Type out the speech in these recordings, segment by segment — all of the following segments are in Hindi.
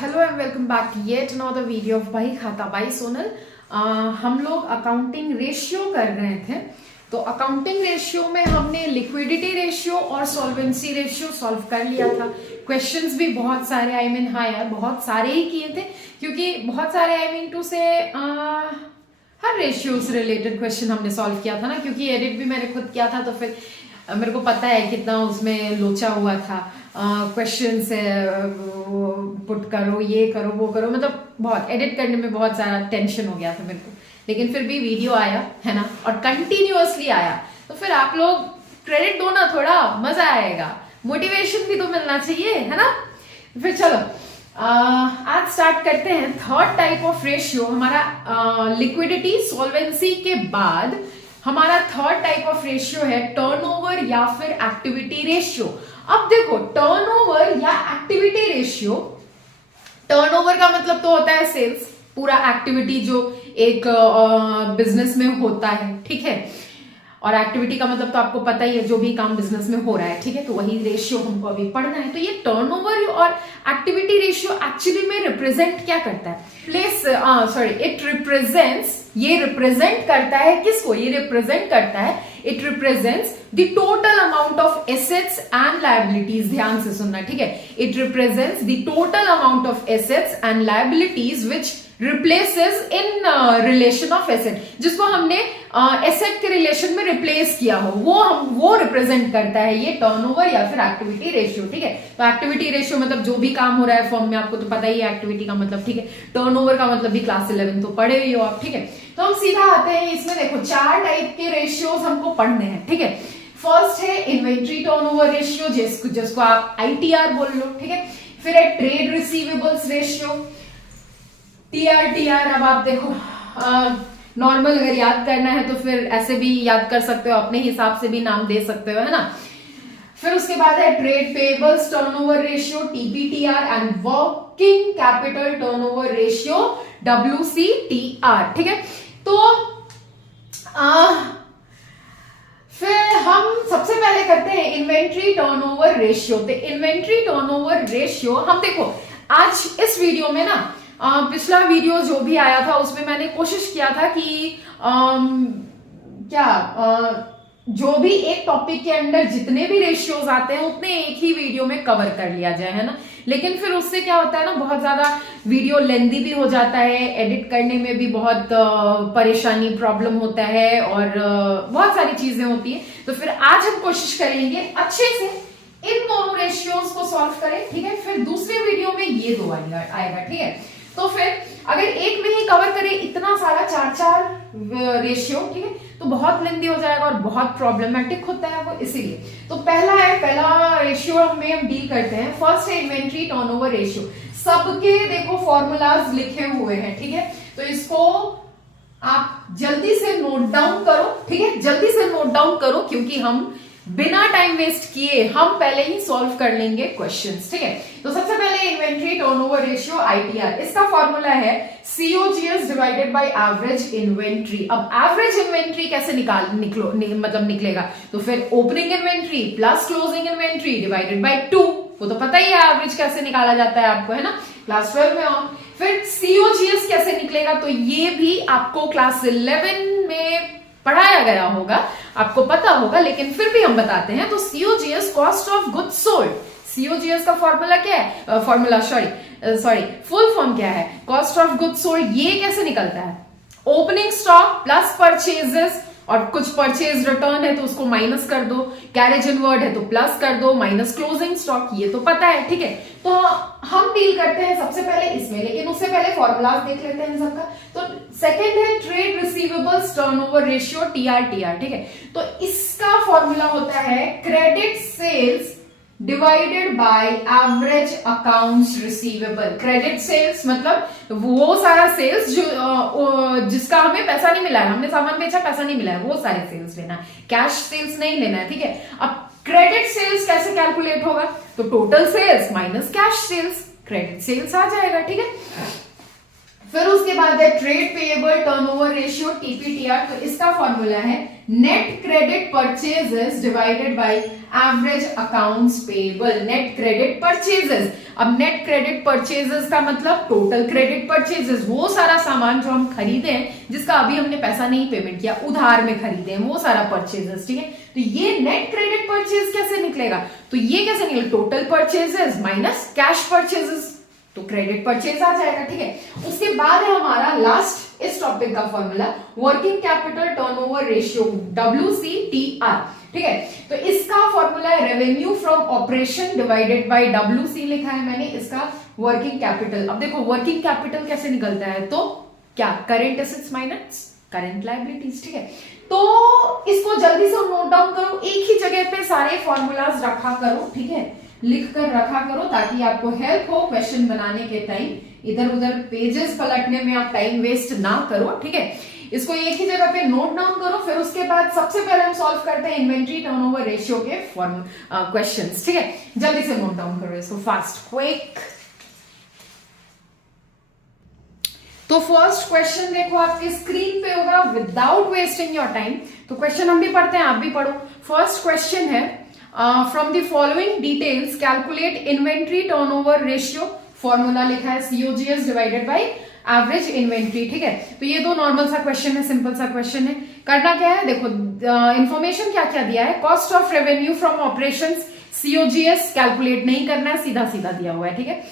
Hello and welcome back yet another video of by खाता बाई सोनल। हम लोग अकाउंटिंग रेशियो कर रहे थे। तो अकाउंटिंग रेशियो में हमने लिक्विडिटी रेशियो और सॉल्वेंसी रेशियो सॉल्व कर लिया था। क्वेश्चंस भी बहुत सारे हाँ यार बहुत सारे ही किए थे, क्योंकि बहुत सारे टू से हर रेशियो से रिलेटेड क्वेश्चन हमने सॉल्व किया था ना, क्योंकि एडिट भी मैंने खुद किया था। तो फिर मेरे को पता है कितना उसमें लोचा हुआ था। क्वेश्चन से पुट करो, ये करो, वो करो, मतलब बहुत एडिट करने में बहुत सारा टेंशन हो गया था मेरे को। लेकिन फिर भी वीडियो आया है ना, और कंटिन्यूअसली आया, तो फिर आप लोग क्रेडिट दो ना, थोड़ा मजा आएगा, मोटिवेशन भी तो मिलना चाहिए, है ना। फिर चलो आज स्टार्ट करते हैं। थर्ड टाइप ऑफ रेशियो हमारा लिक्विडिटी सॉल्वेंसी के बाद हमारा थर्ड टाइप ऑफ रेशियो है टर्नओवर या फिर एक्टिविटी रेशियो। अब देखो, टर्नओवर या एक्टिविटी रेशियो, टर्नओवर का मतलब तो होता है सेल्स, पूरा एक्टिविटी जो एक बिजनेस में होता है, ठीक है। और एक्टिविटी का मतलब तो आपको पता ही है, जो भी काम बिजनेस में हो रहा है, ठीक है। तो वही रेशियो हमको अभी पढ़ना है। तो ये टर्नओवर और एक्टिविटी रेशियो एक्चुअली में रिप्रेजेंट क्या करता है? ये रिप्रेजेंट करता है किसको? ये रिप्रेजेंट करता है, it represents the total amount of assets and liabilities. ध्यान से सुनना, ठीक है। It represents the total amount of assets and liabilities which replaces in relation of asset, जिसको हमने एसेट के रिलेशन में रिप्लेस किया हो, वो रिप्रेजेंट करता है ये टर्नओवर या फिर एक्टिविटी रेशियो, ठीक है। तो एक्टिविटी रेशियो मतलब जो भी काम हो रहा है फर्म में, आपको तो पता ही है एक्टिविटी का मतलब, ठीक है। टर्नओवर का मतलब भी क्लास 11 तो पढ़े ही हो आप, ठीक है। तो हम सीधा आते हैं इसमें। देखो, 4 टाइप के रेशियोज हमको पढ़ने हैं, ठीक है। फर्स्ट है इन्वेंट्री टर्नओवर रेशियो, जिसको आप आईटीआर बोल लो, ठीक है। फिर है ट्रेड रिसीवेबल्स रेशियो, टीआर। अब आप देखो, नॉर्मल अगर याद करना है तो फिर ऐसे भी याद कर सकते हो, अपने हिसाब से भी नाम दे सकते हो, है ना। फिर उसके बाद है trade payables turnover ratio, TPTR, and working capital turnover ratio, WCTR, ठीक है। तो फिर हम सबसे पहले करते हैं इन्वेंट्री टर्नओवर रेशियो। तो इन्वेंट्री टर्नओवर रेशियो हम देखो आज इस वीडियो में ना, पिछला वीडियो जो भी आया था उसमें मैंने कोशिश किया था कि जो भी एक टॉपिक के अंदर जितने भी रेशियोज आते हैं उतने एक ही वीडियो में कवर कर लिया जाए, है ना। लेकिन फिर उससे क्या होता है ना, बहुत ज्यादा वीडियो लेंदी भी हो जाता है, एडिट करने में भी बहुत परेशानी प्रॉब्लम होता है, और बहुत सारी चीजें होती है। तो फिर आज हम कोशिश करेंगे अच्छे से इन दोनों रेशियोज को सॉल्व करें, ठीक है। फिर दूसरे वीडियो में ये दो आएगा, ठीक है। तो फिर अगर एक में ही कवर करें इतना सारा 4 रेशियो, ठीक है, तो बहुत लेंदी हो जाएगा और बहुत प्रॉब्लमेटिक होता है वो, इसीलिए। तो पहला रेशियो में हम डील करते हैं। फर्स्ट है इन्वेंट्री टर्नओवर रेशियो। सबके देखो फॉर्मूलाज लिखे हुए हैं, ठीक है। तो इसको आप जल्दी से नोट डाउन करो, ठीक है, जल्दी से नोट डाउन करो, क्योंकि हम बिना टाइम वेस्ट किए हम पहले ही सॉल्व कर लेंगे क्वेश्चंस, ठीक है। तो सबसे पहले इन्वेंट्री टर्नओवर रेशियो आईटीआर, इसका फॉर्मूला है COGS divided by average inventory. अब एवरेज इन्वेंट्री कैसे निकलेगा? तो फिर opening inventory plus closing inventory divided by 2, वो तो पता ही है एवरेज कैसे निकाला जाता है आपको, है ना, क्लास 12 में हो। फिर COGS कैसे निकलेगा? तो ये भी आपको क्लास 11 में पढ़ाया गया होगा, आपको पता होगा, लेकिन फिर भी हम बताते हैं। तो COGS cost of goods sold, COGS का फॉर्मूला क्या है? फुल फॉर्म क्या है? Cost of goods sold. ये कैसे निकलता है? ओपनिंग स्टॉक प्लस परचेजेस, और कुछ परचेज रिटर्न है तो उसको माइनस कर दो, कैरेज इनवर्ड है तो प्लस कर दो, माइनस क्लोजिंग स्टॉक, ये तो पता है, ठीक है। तो हम डील करते हैं सबसे पहले इसमें, लेकिन उससे पहले फॉर्मूलाज देख लेते हैं सबका। तो सेकंड है trade receivables turnover ratio, TRTR, ठीक है। तो इसका फॉर्मूला होता है credit sales divided by average accounts receivable. Credit sales मतलब वो सारा सेल्स जो जिसका हमें पैसा नहीं मिला है, हमने सामान बेचा पैसा नहीं मिला है, वो सारे सेल्स लेना है, कैश सेल्स नहीं लेना है, ठीक है। अब क्रेडिट सेल्स कैसे कैलकुलेट होगा? तो total sales minus cash sales, credit sales आ जाएगा, ठीक है। फिर उसके बाद है trade payable turnover ratio TPTR. तो इसका फॉर्मूला है net credit purchases divided by average accounts payable. Net credit purchases, अब नेट क्रेडिट परचेजेस का मतलब टोटल क्रेडिट परचेजेस, वो सारा सामान जो हम खरीदे हैं जिसका अभी हमने पैसा नहीं पेमेंट किया, उधार में खरीदे हैं, वो सारा परचेजेस, ठीक है। तो ये नेट क्रेडिट परचेज कैसे निकलेगा, तो ये कैसे निकलेगा, total purchases minus cash purchases, तो क्रेडिट परचेज आ जाएगा, ठीक है। उसके बाद है हमारा लास्ट इस टॉपिक का formula working capital turnover ratio WCTR, ठीक है। तो इसका फॉर्मूला है revenue from operation divided by WC लिखा है मैंने, इसका वर्किंग कैपिटल। अब देखो वर्किंग कैपिटल कैसे निकलता है, तो क्या, current assets minus current liabilities, ठीक है। तो इसको जल्दी से नोट डाउन करो, एक ही जगह पे सारे फॉर्मूलाज रखा करो, ठीक है, लिख कर रखा करो ताकि आपको हेल्प हो क्वेश्चन बनाने के टाइम, इधर उधर पेजेस पलटने में आप टाइम वेस्ट ना करो, ठीक है। इसको एक ही जगह पे नोट डाउन करो। फिर उसके बाद सबसे पहले हम सॉल्व करते हैं इन्वेंट्री टर्नओवर रेशियो के क्वेश्चंस, ठीक है। जल्दी से नोट डाउन करो इसको, फास्ट क्विक। तो फर्स्ट क्वेश्चन देखो आपके स्क्रीन पे होगा, विदाउट वेस्टिंग योर टाइम। तो क्वेश्चन हम भी पढ़ते हैं, आप भी पढ़ो। फर्स्ट क्वेश्चन है from the following details calculate inventory turnover ratio. Formula लिखा है COGS divided by average inventory, ठीक है। तो ये दो नॉर्मल सा क्वेश्चन है, सिंपल सा क्वेश्चन है। करना क्या है, देखो इंफॉर्मेशन क्या क्या दिया है, cost of revenue from operations COGS calculate नहीं करना है, सीधा सीधा दिया हुआ है, ठीक है।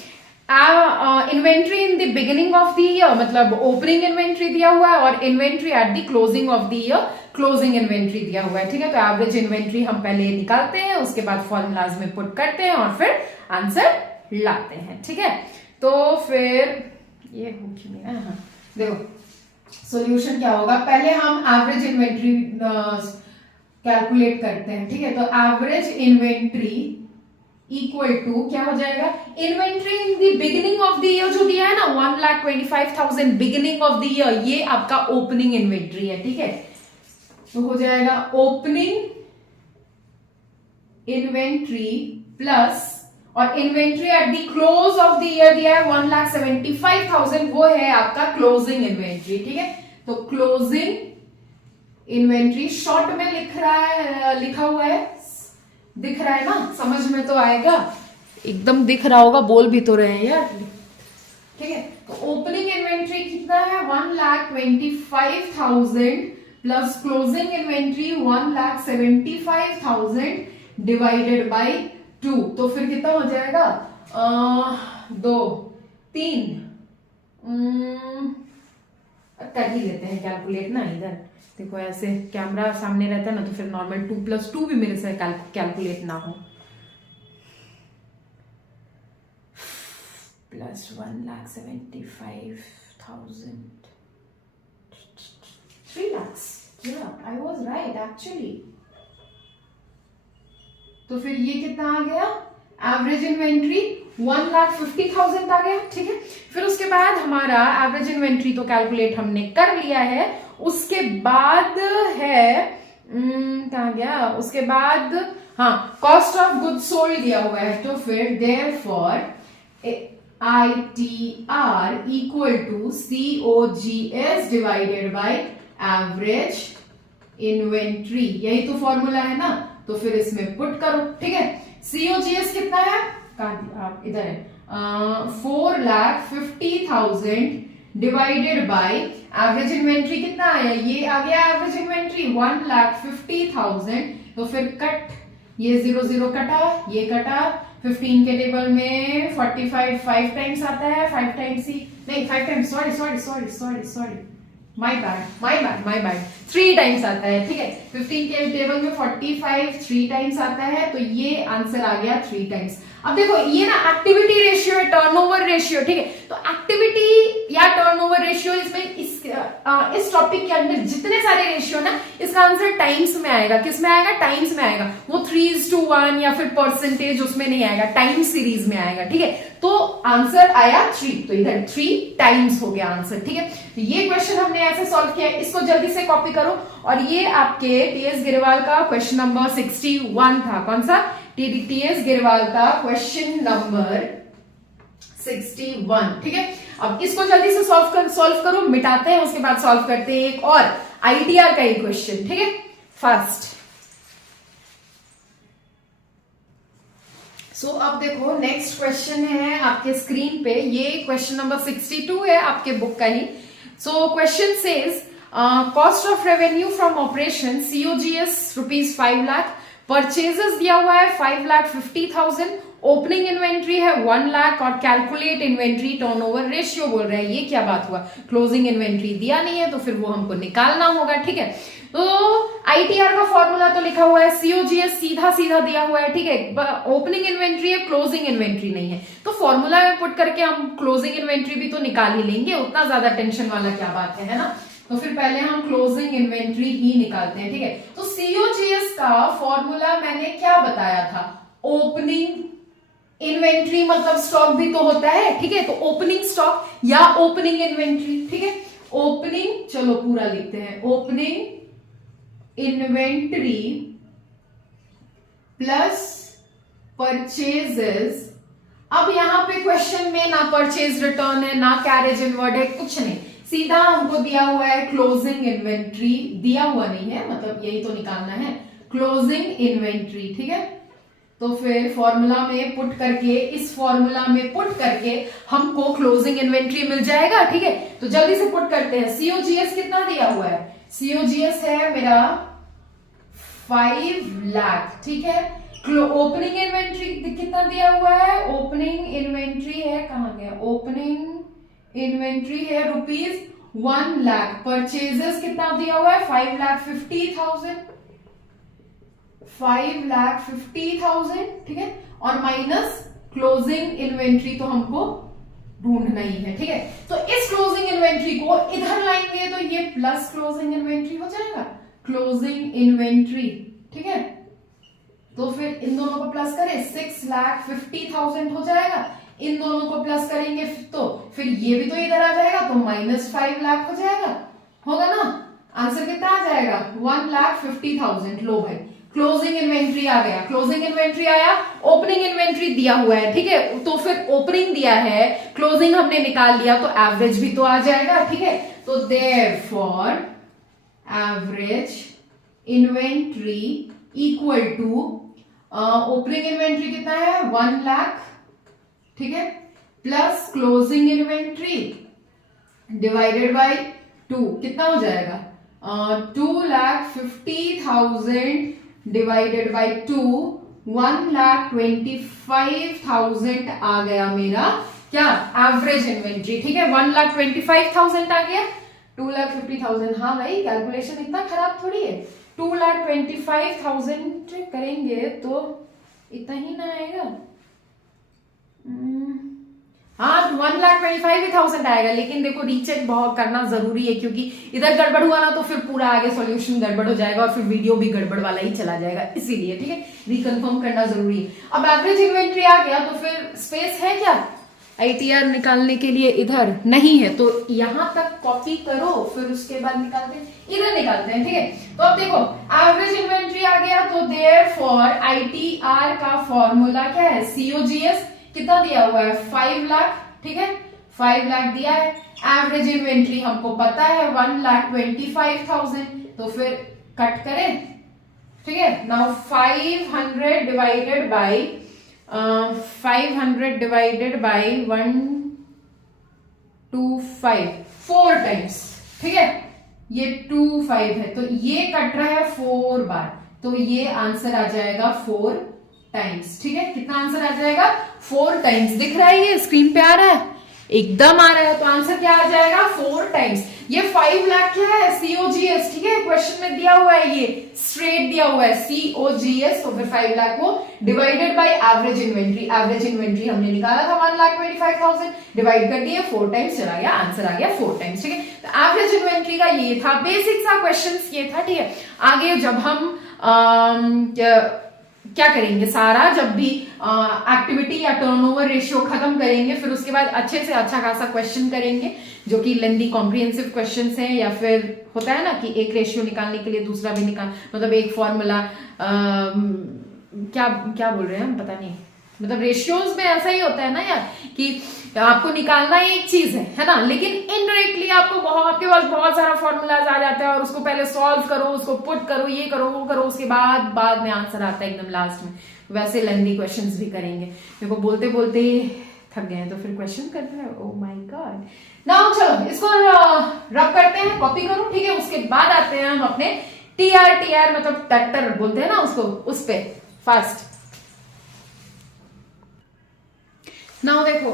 Inventory in the beginning of the year, मतलब ओपनिंग इन्वेंट्री दिया हुआ है, और inventory at the closing of the year, closing inventory दिया हुआ है, ठीक है। तो एवरेज इन्वेंट्री हम पहले निकालते हैं, उसके बाद फॉर्मूलाज में पुट करते हैं और फिर आंसर लाते हैं, ठीक है। तो फिर ये हो क्यों नहीं रहा, हाँ देखो सॉल्यूशन क्या होगा, पहले हम एवरेज इन्वेंट्री कैलकुलेट करते हैं, ठीक है। तो एवरेज इन्वेंट्री इक्वल टू क्या हो जाएगा, inventory in the beginning of the year जो दिया है ना 1,25,000 बिगिनिंग ऑफ द ईयर, ये आपका ओपनिंग इन्वेंट्री है, ठीक है। तो हो जाएगा ओपनिंग इन्वेंट्री प्लस, और inventory at the close of the year दिया है 1,75,000, वो है आपका क्लोजिंग इन्वेंट्री, ठीक है। तो क्लोजिंग इन्वेंट्री शॉर्ट में लिखा हुआ है, दिख रहा है ना, समझ में तो आएगा, एकदम दिख रहा होगा, बोल भी तो रहे हैं यार, ठीक है। तो ओपनिंग इन्वेंट्री कितना है 1,25,000 plus closing inventory 1,75,000 divided by 2, तो फिर कितना हो जाएगा 2 3 कर ही लेते हैं कैलकुलेट ना, इधर देखो ऐसे कैमरा सामने रहता है ना, तो फिर नॉर्मल 2 + 2 भी मेरे से कैलकुलेट ना हो, plus 1,75,000 3 lakhs, yeah, I was right actually। तो फिर ये कितना आ गया, एवरेज इन्वेंट्री 1,50,000 आ गया, ठीक है। फिर उसके बाद हमारा एवरेज इन्वेंट्री तो कैलकुलेट हमने कर लिया है, उसके बाद है कहाँ गया, उसके बाद हाँ कॉस्ट ऑफ गुड्स सोल्ड दिया हुआ है, तो फिर therefore ITR equal to COGS divided by average inventory, यही तो फॉर्मूला है ना, तो फिर इसमें पुट करो, ठीक है। COGS कितना है, कहाँ दिया आप, इधर है 4,50,000 डिवाइडेड बाय एवरेज इन्वेंट्री कितना आया, ये आ गया एवरेज इन्वेंट्री 1,50,000, तो फिर कट, ये 0 0 कटा, ये कटा, 15 के टेबल में 45 5 टाइम्स आता है, 5 टाइम्स ही नहीं 5 times, sorry my bad 3 times आता है, ठीक है। 15 के टेबल में 45 3 टाइम्स आता है, तो ये आंसर आ गया 3 टाइम्स। अब देखो ये ना एक्टिविटी रेशियो है, टर्नओवर रेशियो, ठीक है। तो एक्टिविटी या टर्नओवर रेशियो, इसमें इस टॉपिक के अंदर जितने सारे रेशियो ना, इसका आंसर टाइम्स में आएगा, किस में आएगा, टाइम्स में आएगा, वो 3:1 या फिर परसेंटेज उसमें नहीं आएगा, टाइम सीरीज में आएगा, ठीक है। तो आंसर आया 3, तो इधर 3 टाइम्स हो गया आंसर, ठीक है। तो ये क्वेश्चन हमने ऐसे सॉल्व किया, इसको जल्दी से कॉपी करो। और ये आपके TS गिरवाल का क्वेश्चन नंबर 61 था, कौन सा, TS गिरवाल का क्वेश्चन नंबर 61, ठीक है। अब इसको जल्दी से सॉल्व करो, मिटाते हैं, उसके बाद सॉल्व करते हैं एक और आईटीआर का ही क्वेश्चन, ठीक है। फर्स्ट अब देखो नेक्स्ट क्वेश्चन है आपके स्क्रीन पे, ये क्वेश्चन नंबर 62 है आपके बुक का ही। Question says cost of revenue from operation COGS ₹5 lakh, purchases दिया हुआ है 5,50,000, ओपनिंग इन्वेंट्री है 1 लाख और कैलकुलेट इन्वेंट्री टर्नओवर रेशियो बोल रहे हैं। ये क्या बात हुआ, क्लोजिंग इन्वेंट्री दिया नहीं है तो फिर वो हमको निकालना होगा, ठीक है। तो आईटीआर का फॉर्मूला तो लिखा हुआ है, COGS सीधा सीधा दिया हुआ है, ठीक है। ओपनिंग इन्वेंट्री है, क्लोजिंग इन्वेंट्री नहीं है, तो फॉर्मूला में पुट करके हम क्लोजिंग इन्वेंट्री भी तो निकाल ही लेंगे, उतना ज्यादा टेंशन वाला क्या बात है ना। तो फिर पहले हम क्लोजिंग इन्वेंट्री ही निकालते हैं, ठीक है। तो COGS का फॉर्मूला मैंने क्या बताया था, ओपनिंग इन्वेंट्री मतलब स्टॉक भी तो होता है, ठीक है। तो ओपनिंग स्टॉक या ओपनिंग इन्वेंट्री, ठीक है। ओपनिंग, चलो पूरा लिखते हैं, ओपनिंग इन्वेंट्री प्लस परचेजेस। अब यहां पे क्वेश्चन में ना परचेज रिटर्न है ना कैरेज इनवर्ड है, कुछ नहीं, सीधा हमको दिया हुआ है क्लोजिंग इन्वेंट्री, दिया हुआ नहीं है मतलब यही तो निकालना है, क्लोजिंग इन्वेंट्री, ठीक है। तो फिर फॉर्मूला में पुट करके, इस फॉर्मूला में पुट करके हमको क्लोजिंग इन्वेंट्री मिल जाएगा, ठीक है। तो जल्दी से पुट करते हैं। COGS कितना दिया हुआ है, COGS है मेरा 5 लाख, ठीक है। ओपनिंग इन्वेंट्री कितना दिया हुआ है, ओपनिंग इन्वेंट्री है, कहां गया, ओपनिंग इन्वेंट्री है ₹1 लाख, परचेजेस कितना दिया हुआ है 5,50,000, 5,50,000, ठीक है। और माइनस क्लोजिंग इन्वेंट्री तो हमको ढूंढना ही है, ठीक है। तो इस क्लोजिंग इन्वेंट्री को इधर लाएंगे तो ये प्लस क्लोजिंग इन्वेंट्री हो जाएगा, क्लोजिंग इन्वेंट्री, ठीक है। तो फिर इन दोनों को प्लस करें 6,50,000 हो जाएगा, इन दोनों को प्लस करेंगे तो फिर ये भी तो इधर आ जाएगा तो -5 लाख हो जाएगा, होगा ना। आंसर कितना आ जाएगा 1,50,000। लो भाई क्लोजिंग इन्वेंट्री आ गया, क्लोजिंग इन्वेंट्री आया, ओपनिंग इन्वेंट्री दिया हुआ है, ठीक है। तो फिर ओपनिंग दिया है, क्लोजिंग हमने निकाल लिया तो एवरेज भी तो आ जाएगा, ठीक है। तो therefore average inventory equal to opening inventory कितना है 1 लाख, ठीक है, plus closing inventory divided by 2 कितना हो जाएगा 2,50,000 डिवाइडेड बाय 2 1,25,000 आ गया मेरा क्या एवरेज इन्वेंट्री, ठीक है। 1,25,000 आ गया, 2,50,000, हाँ भाई कैलकुलेशन इतना खराब थोड़ी है, 2,25,000 करेंगे तो इतना ही ना आएगा, हाँ 1,25,000 आएगा। लेकिन देखो रीचेक बहुत करना जरूरी है क्योंकि इधर गड़बड़ हुआ ना तो फिर पूरा आगे सॉल्यूशन गड़बड़ हो जाएगा और फिर वीडियो भी गड़बड़ वाला ही चला जाएगा, इसीलिए ठीक है रिकन्फर्म करना जरूरी है। अब एवरेज इन्वेंट्री आ गया तो फिर स्पेस है क्या आईटीआर निकालने के लिए, इधर नहीं है तो यहां तक कॉपी करो फिर उसके बाद निकालते हैं, इधर निकालते हैं, ठीक है। तो अब देखो एवरेज इन्वेंट्री आ गया तो देयरफॉर आईटीआर का फॉर्मूला क्या है, सीओजीएस कितना दिया हुआ है 5 लाख, ठीक है 5 लाख दिया है। एवरेज इन्वेंट्री हमको पता है 1,25,000, तो फिर कट करें, ठीक है। नाउ 500 डिवाइडेड बाय 125 4 टाइम्स, ठीक है ये 25 है तो ये कट रहा है 4 बार, तो ये आंसर आ जाएगा 4 टाइम्स, ठीक है। कितना आंसर आ जाएगा 4 टाइम्स, दिख रहा है ये स्क्रीन पे आ रहा है, एकदम आ रहा है। तो आंसर क्या आ जाएगा 4 टाइम्स। ये 5 लाख क्या है सीओजीएस, ठीक है क्वेश्चन में दिया हुआ है, ये स्ट्रेट दिया हुआ है सीओजीएस, तो फिर 5 लाख को divided by average inventory, average inventory हमने निकाला था 1,25,000 डिवाइड कर दिए 4 टाइम्स चला गया, आंसर आ गया 4 टाइम्स, ठीक है। तो एवरेज इन्वेंट्री का ये था बेसिक सा क्वेश्चन, ये था, ठीक है। आगे जब हम क्या करेंगे, सारा जब भी एक्टिविटी या टर्नओवर रेशियो खत्म करेंगे फिर उसके बाद अच्छे से अच्छा खासा क्वेश्चन करेंगे जो कि लेंदी कॉम्प्रिहेंसिव क्वेश्चंस हैं, या फिर होता है ना कि एक रेशियो निकालने के लिए दूसरा भी मतलब एक फॉर्मूला क्या क्या बोल रहे हैं हम पता नहीं, मतलब रेशियोज में ऐसा ही होता है ना यार कि आपको निकालना एक चीज है ना, लेकिन इनडायरेक्टली आपको आपके पास बहुत सारा फॉर्मूलाज आ जाता है और उसको पहले सॉल्व करो, उसको पुट करो, ये करो वो करो, उसके बाद में आंसर आता है एकदम लास्ट में। वैसे लेंथी क्वेश्चंस भी करेंगे, देखो बोलते बोलते थक गए हैं तो फिर क्वेश्चन करते हैं। Oh my God. नाउ चलो इसको रब करते हैं, कॉपी करो, ठीक है। उसके बाद आते हैं हम अपने टीआर मतलब टट्टर बोलते हैं ना उसको, उस पे फास्ट। नाउ देखो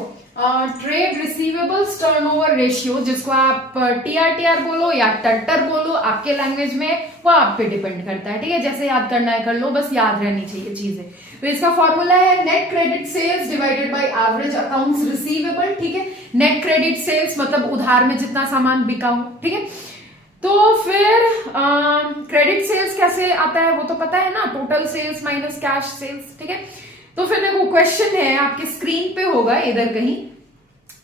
ट्रेड रिसीवेबल्स टर्नओवर रेशियो, जिसको आप टीआर बोलो या टट्टर बोलो आपके लैंग्वेज में, वो आप पे डिपेंड करता है, ठीक है। जैसे याद करना है कर लो, बस याद रहनी चाहिए चीजें। तो इसका फॉर्मूला है net credit sales divided by average accounts receivable, ठीक है। नेट क्रेडिट सेल्स मतलब उधार में जितना सामान बिका हो, ठीक है। तो फिर क्रेडिट सेल्स कैसे आता है वो तो पता है ना, total sales minus cash sales, ठीक है। तो फिर देखो क्वेश्चन है आपके स्क्रीन पे होगा इधर कहीं,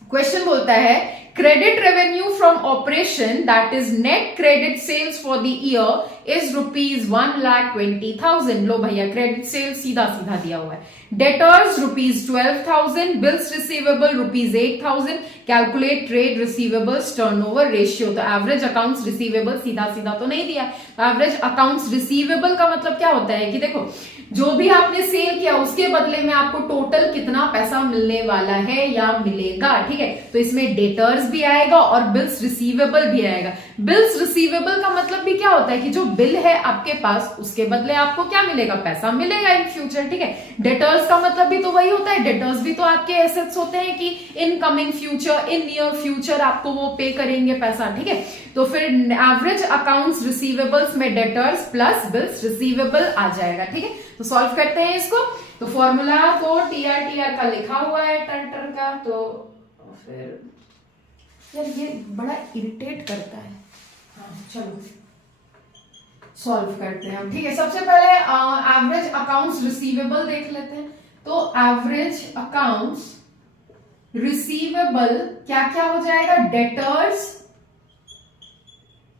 क्वेश्चन बोलता है credit revenue from operation that is net credit sales for the year is ₹1,20,000। लो भैया क्रेडिट सेल्स सीधा सीधा दिया हुआ है। Debtors ₹12,000, bills receivable ₹8,000, calculate trade receivables turnover ratio. तो एवरेज अकाउंट्स रिसीवेबल सीधा सीधा तो नहीं दिया। एवरेज अकाउंट्स रिसीवेबल का मतलब क्या होता है कि देखो जो भी आपने सेल किया उसके बदले में आपको टोटल कितना पैसा मिलने वाला है या मिलेगा, ठीक है। तो इसमें डेटर्स भी आएगा और बिल्स रिसीवेबल भी आएगा। बिल्स रिसीवेबल का मतलब भी क्या होता है कि जो बिल है आपके पास उसके बदले आपको क्या मिलेगा, पैसा मिलेगा इन फ्यूचर, ठीक है। डेटर्स का मतलब भी तो वही होता है, डेटर्स भी तो आपके एसेट्स होते हैं कि in coming future, in near future आपको वो पे करेंगे पैसा, ठीक है। तो फिर एवरेज अकाउंट्स रिसीवेबल्स में डेटर्स प्लस बिल्स रिसीवेबल आ जाएगा, ठीक है। तो सॉल्व करते हैं इसको। तो फॉर्मूला तो टीआर का लिखा हुआ है टर्टर का, तो फिर यार ये बड़ा इरिटेट करता है। हाँ चलो सॉल्व करते हैं हम, ठीक है। सबसे पहले एवरेज अकाउंट्स रिसीवेबल देख लेते हैं। तो एवरेज अकाउंट्स रिसीवेबल क्या क्या हो जाएगा, डेटर्स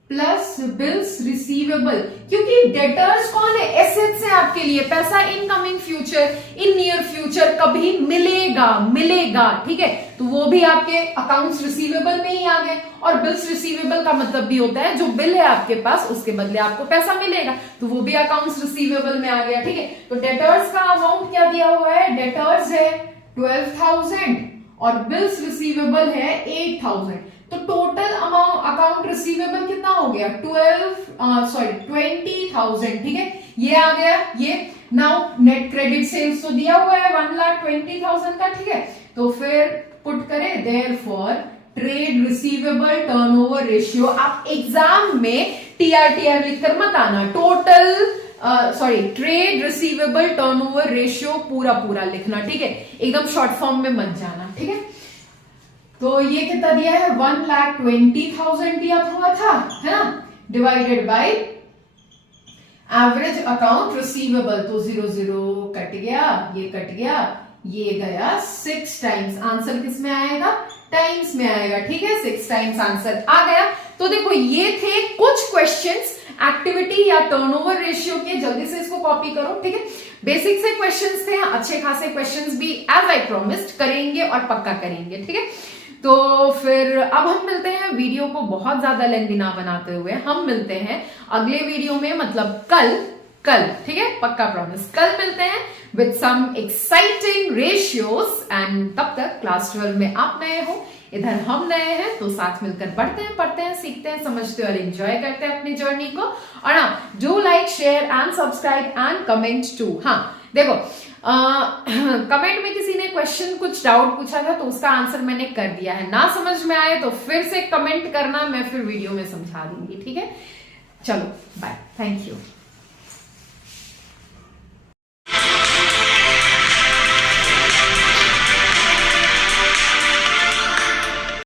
प्लस बिल्स रिसीवेबल, क्योंकि डेटर्स कौन है, एसेट्स है आपके लिए, पैसा in coming future, in near future कभी मिलेगा, ठीक है। तो वो भी आपके अकाउंट्स रिसीवेबल में ही आ गए। और बिल्स रिसीवेबल का मतलब भी होता है जो बिल है आपके पास उसके बदले आपको पैसा मिलेगा, तो वो भी अकाउंट्स रिसीवेबल में आ गया, ठीक है। तो डेटर्स का अमाउंट क्या दिया हुआ है, डेटर्स है 12,000 और बिल्स रिसीवेबल है 8,000। तो टोटल अमाउंट अकाउंट रिसीवेबल कितना हो गया, 20,000, ठीक है। ये आ गया ये। नाउ नेट क्रेडिट सेल्स तो दिया हुआ है 1,20,000 का, ठीक है। तो फिर पुट करें therefore trade receivable turnover ratio. आप एग्जाम में टीआर लिखकर मत आना, total trade receivable turnover ratio पूरा लिखना, ठीक है। एकदम शॉर्ट फॉर्म में मत जाना, ठीक है। तो ये कितना दिया है, 1,20,000 दिया हुआ था, है ना, divided by average account receivable. तो 0 कट गया, ये कट गया, ये गया 6 टाइम्स। आंसर किस में आएगा, टाइम्स में आएगा, ठीक है। 6 टाइम्स आंसर आ गया। तो देखो ये थे कुछ क्वेश्चंस एक्टिविटी या टर्नओवर रेशियो के, जल्दी से इसको कॉपी करो, ठीक है। बेसिक से क्वेश्चंस थे, अच्छे खासे क्वेश्चंस भी एज आई प्रॉमिस्ड करेंगे और पक्का करेंगे, ठीक है। तो फिर अब हम मिलते हैं, वीडियो को बहुत ज्यादा लेंथी ना बनाते हुए हम मिलते हैं अगले वीडियो में, मतलब कल, ठीक है, पक्का प्रॉमिस, कल मिलते हैं with some exciting ratios. And तब तक क्लास 12 में आप नए हो, इधर हम नए हैं, तो साथ मिलकर पढ़ते हैं, सीखते हैं, समझते हैं और एंजॉय करते हैं अपनी जर्नी को। और हाँ, do like, share and subscribe and comment too. हाँ देखो कमेंट में किसी ने क्वेश्चन कुछ डाउट पूछा था तो उसका आंसर मैंने कर दिया है, ना समझ में आए तो फिर से कमेंट करना, मैं फिर वीडियो में समझा दूंगी, ठीक है। चलो बाय, थैंक यू।